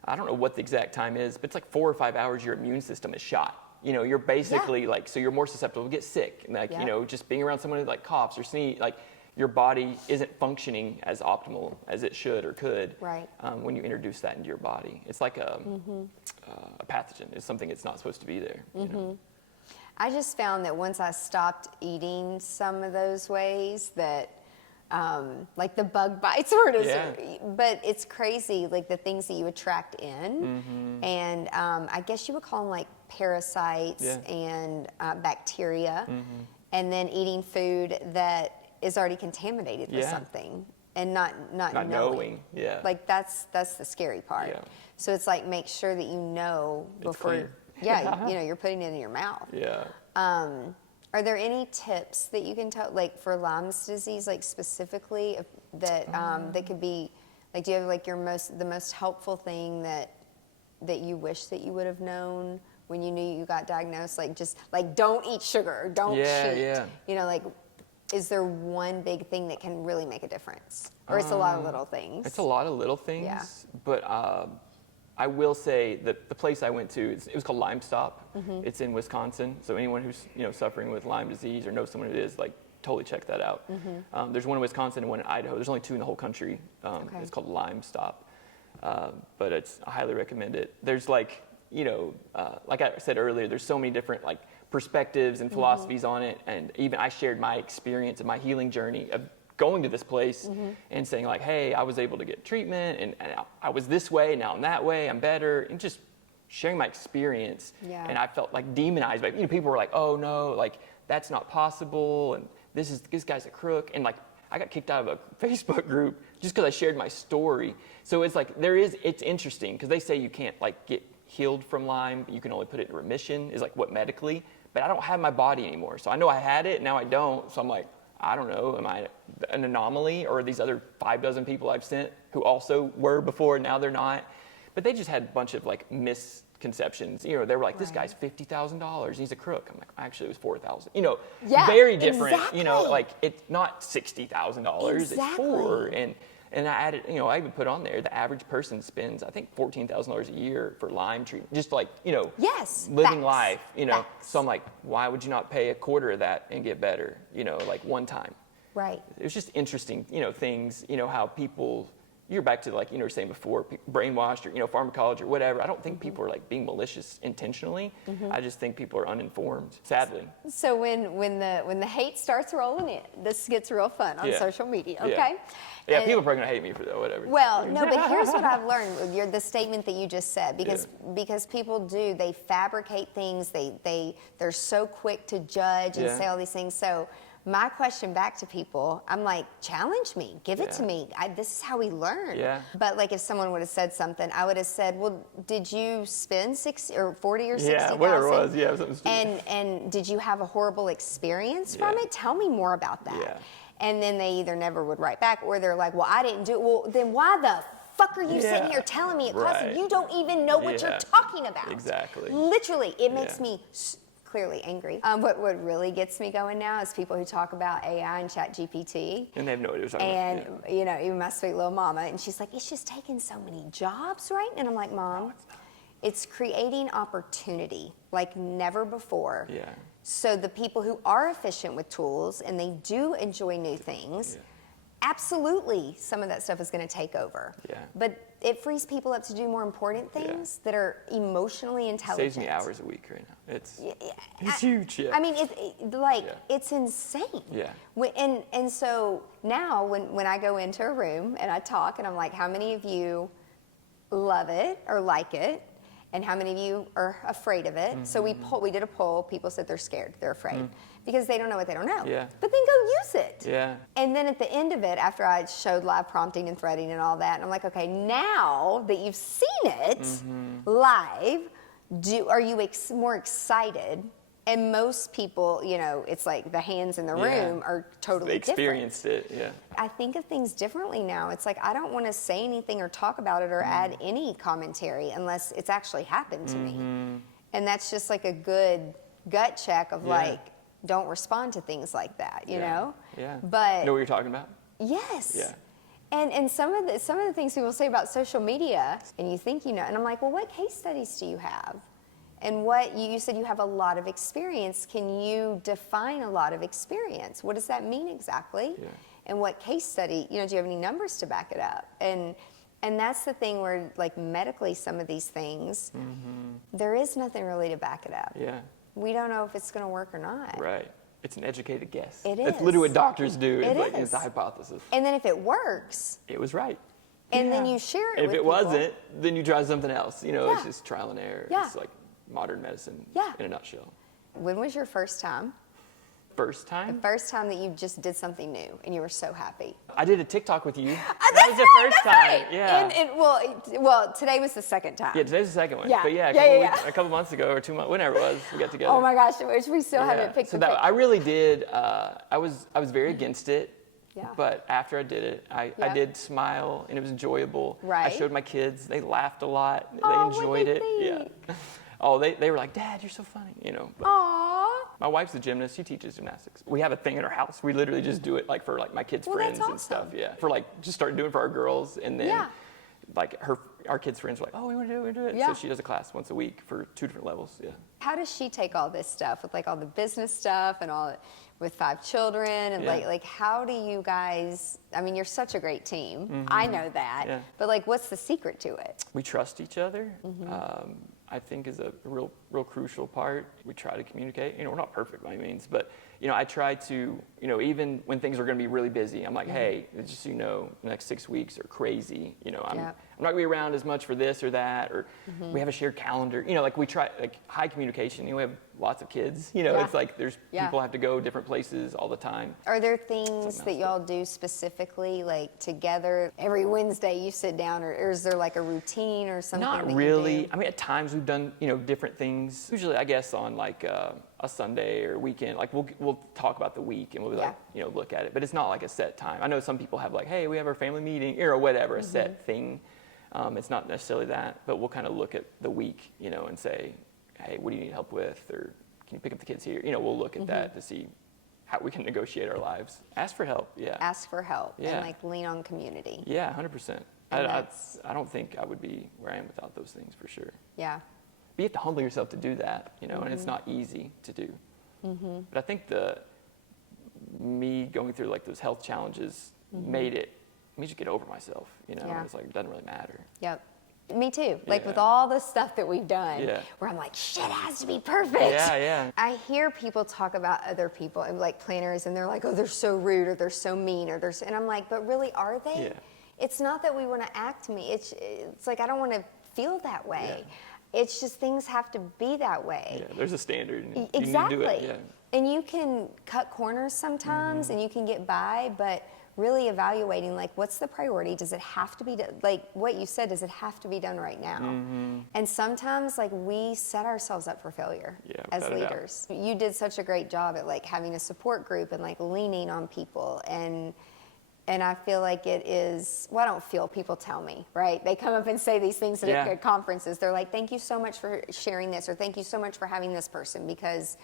I don't know what the exact time is, but it's like 4 or 5 hours your immune system is shot. You know, you're basically like, so you're more susceptible to get sick. And like, you know, just being around someone who like coughs or sneeze, like your body isn't functioning as optimal as it should or could when you introduce that into your body. It's like a pathogen. It's something it's not supposed to be there. You know? I just found that once I stopped eating some of those ways that, like the bug bites, but it's crazy, like the things that you attract in. And I guess you would call them like parasites and bacteria. And then eating food that is already contaminated with something and not knowing. Like that's the scary part. So it's like, make sure that you know before. You know, you're putting it in your mouth. Are there any tips that you can tell, like for Lyme's disease, like specifically that that could be Like, do you have like the most helpful thing that you wish that you would have known when you knew you got diagnosed? Like, just like, don't eat sugar, don't cheat. Yeah. You know, like, is there one big thing that can really make a difference? Or it's a lot of little things? It's a lot of little things, Yeah. but I will say that the place I went to, it was called Lyme Stop. It's in Wisconsin, so anyone who's suffering with Lyme disease or knows someone who is, like, totally check that out. There's one in Wisconsin and one in Idaho. There's only 2 in the whole country. Okay. It's called Lyme Stop, but I highly recommend it. There's like, like I said earlier, there's so many different like perspectives and philosophies on it, and even I shared my experience of my healing journey of going to this place and saying like, hey, I was able to get treatment, and I was this way, now I'm that way, I'm better, and just sharing my experience. Yeah. And I felt like demonized by people were like, oh no, like that's not possible, and this guy's a crook, and like I got kicked out of a Facebook group just because I shared my story. So it's like it's interesting because they say you can't like get healed from Lyme, you can only put it in remission is like what medically, but I don't have my body anymore. So I know I had it, now I don't. So I'm like, I don't know, am I an anomaly, or are these other 5 dozen people I've sent who also were before and now they're not? But they just had a bunch of like misconceptions. They were like, this guy's $50,000, he's a crook. I'm like, actually it was 4,000. Yeah, very different. exactly. Like it's not $60,000, it's Exactly. 4. And I added, I even put on there, the average person spends, I think, $14,000 a year for Lyme treatment, just like, Yes, living facts. life, Facts. So I'm like, why would you not pay a quarter of that and get better, like one time? Right. It was just interesting, things, how people, you're back to like, you were saying before, brainwashed or, pharmacology or whatever. I don't think people are like being malicious intentionally. I just think people are uninformed, sadly. So when the hate starts rolling in, this gets real fun on social media, okay? Yeah, And- people are probably gonna hate me for that, whatever. Well, no, but here's what I've learned. The statement that you just said, because people they fabricate things. They're so quick to judge and say all these things. So my question back to people, I'm like, challenge me, give it to me. This is how we learn. Yeah. But like if someone would have said something, I would have said, well, did you spend 60 or 40 or 60,000? Yeah, whatever it was. Yeah, something stupid. And did you have a horrible experience from it? Tell me more about that. Yeah. And then they either never would write back, or they're like, well, I didn't do it. Well, then why the fuck are you sitting here telling me it costs you? You don't even know what you're talking about. Exactly. Literally, it makes me clearly angry. What really gets me going now is people who talk about AI and ChatGPT. And they have no idea what you're talking And, about. even my sweet little mama, and she's like, it's just taking so many jobs, right? And I'm like, Mom, it's creating opportunity like never before. Yeah. So the people who are efficient with tools and they do enjoy new things, absolutely some of that stuff is going to take over. Yeah. But it frees people up to do more important things that are emotionally intelligent. Saves me hours a week right now. It's huge. Yeah. I mean, it's insane. Yeah. And so now when I go into a room and I talk and I'm like, how many of you love it or like it? And how many of you are afraid of it? So we did a poll. People said they're scared, they're afraid, because they don't know what they don't know. Yeah. But then go use it. Yeah. And then at the end of it, after I showed live prompting and threading and all that, and I'm like, okay, now that you've seen it live, are you more excited? And most people, it's like the hands in the room are totally They different. experienced it, yeah. I think of things differently now. It's like I don't want to say anything or talk about it or add any commentary unless it's actually happened to me. And that's just like a good gut check of like, don't respond to things like that, you know? Yeah. But Know what you're talking about? yes. Yeah. And some of the things people say about social media, and you think and I'm like, well, what case studies do you have? And what you said you have a lot of experience. Can you define a lot of experience? What does that mean exactly? Yeah. And what case study, do you have any numbers to back it up? And that's the thing where, like, medically, some of these things, there is nothing really to back it up. Yeah. We don't know if it's going to work or not. Right. It's an educated guess. It That's is. literally what doctors do. It's is. a hypothesis. And then if it works, It was right. and then you share it If with it people. wasn't, then you try something else. It's Yeah. just trial and error. Yeah. It's like modern medicine in a nutshell. When was your first time? First time? First time that you just did something new and you were so happy. I did a TikTok with you. That's That was the right, first that's time. right. Yeah. Well, today was the second time. Yeah, today's the second one. Yeah. But yeah, Yeah. a couple months ago or 2 months, whenever it was, we got together. Oh my gosh, we still haven't picked So the that I really did. I was very against it. Yeah. But after I did it, I did smile, and it was enjoyable. Right. I showed my kids. They laughed a lot. Oh, They what'd enjoyed they it. think? Yeah. Oh, they were like, Dad, you're so funny, you know. But Aww. my wife's a gymnast. She teaches gymnastics. We have a thing in our house. We literally just do it like for like my kids' Well, friends that's and stuff. awesome. Yeah. For like just started doing it for our girls, and then Yeah. like our kids' friends were like, oh, we want to do it. Yeah. So she does a class once a week for 2 different levels. Yeah. How does she take all this stuff with like all the business stuff and all with 5 children and Yeah. like how do you guys, I mean, you're such a great team. I know that. Yeah. But like what's the secret to it? We trust each other. I think is a real crucial part. We try to communicate. You know, we're not perfect by any means, but you know, I try to, you know, even when things are going to be really busy, I'm like, hey, just so you know, the next 6 weeks are crazy. You know, I'm not going to be around as much for this or that, or we have a shared calendar. You know, like we try, like high communication. You know, we have lots of kids. You know, it's like there's people have to go different places all the time. Are there things that y'all do specifically, like together? Every Wednesday you sit down, or is there like a routine or something? Not that really. You do? I mean, at times we've done, you know, different things. Usually, I guess on like a Sunday or weekend, like we'll talk about the week and we'll be like, you know, look at it. But it's not like a set time. I know some people have like, hey, we have our family meeting or whatever, a set thing. It's not necessarily that, but we'll kind of look at the week, you know, and say, hey, what do you need help with, or can you pick up the kids here? You know, we'll look at that to see how we can negotiate our lives. Ask for help. Yeah. Ask for help Yeah. and like lean on community. Yeah, 100%. I don't think I would be where I am without those things for sure. Yeah. But you have to humble yourself to do that, you know, and it's not easy to do. But I think me going through like those health challenges made me just get over myself, you know. Yeah. It's like, it doesn't really matter. Yep. Me too. Like with Yeah. all the stuff that we've done, Yeah. where I'm like, shit has to be perfect. Yeah, yeah. I hear people talk about other people and like planners, and they're like, oh, they're so rude, or they're so mean, or and I'm like, but really, are they? Yeah. It's not that we want to act mean. It's like I don't want to feel that way. Yeah. It's just things have to be that way. Yeah, there's a standard. And Exactly. You need to do it. Yeah. And you can cut corners sometimes, and you can get by, but really evaluating, like, what's the priority? Does it have to be done? Like what you said, does it have to be done right now? And sometimes, like, we set ourselves up for failure as without a doubt. leaders. You did such a great job at like having a support group and like leaning on people, and I feel like it is, well, I don't feel, people tell me, right? They come up and say these things at conferences. They're like, thank you so much for sharing this, or thank you so much for having this person, because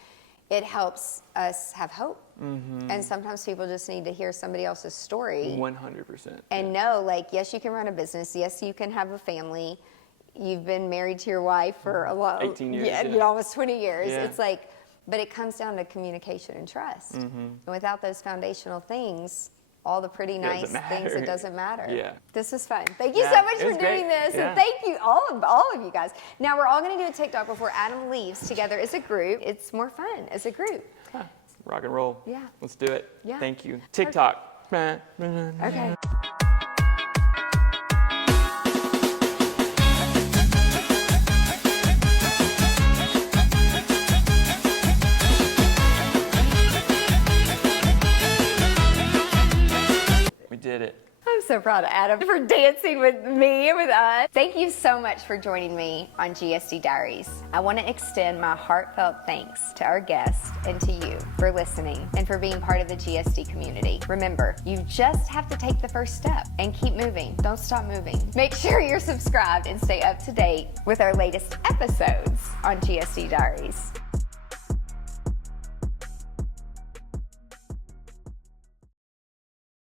it helps us have hope. And sometimes people just need to hear somebody else's story. 100%. And know, like, yes, you can run a business. Yes, you can have a family. You've been married to your wife for a long, 18 years. you know, almost 20 years. Yeah. It's like, but it comes down to communication and trust. And without those foundational things, all the pretty nice things, it doesn't matter. Yeah. This was fun. Thank you so much it for was great. doing this. Yeah. And thank you, all of you guys. Now we're all going to do a TikTok before Adam leaves together as a group. It's more fun as a group. Rock and roll. Yeah. Let's do it. Yeah. Thank you. TikTok. Okay. We did it. I'm so proud of Adam for dancing with me and with us. Thank you so much for joining me on GSD Diaries. I want to extend my heartfelt thanks to our guests and to you for listening and for being part of the GSD community. Remember, you just have to take the first step and keep moving. Don't stop moving. Make sure you're subscribed and stay up to date with our latest episodes on GSD Diaries.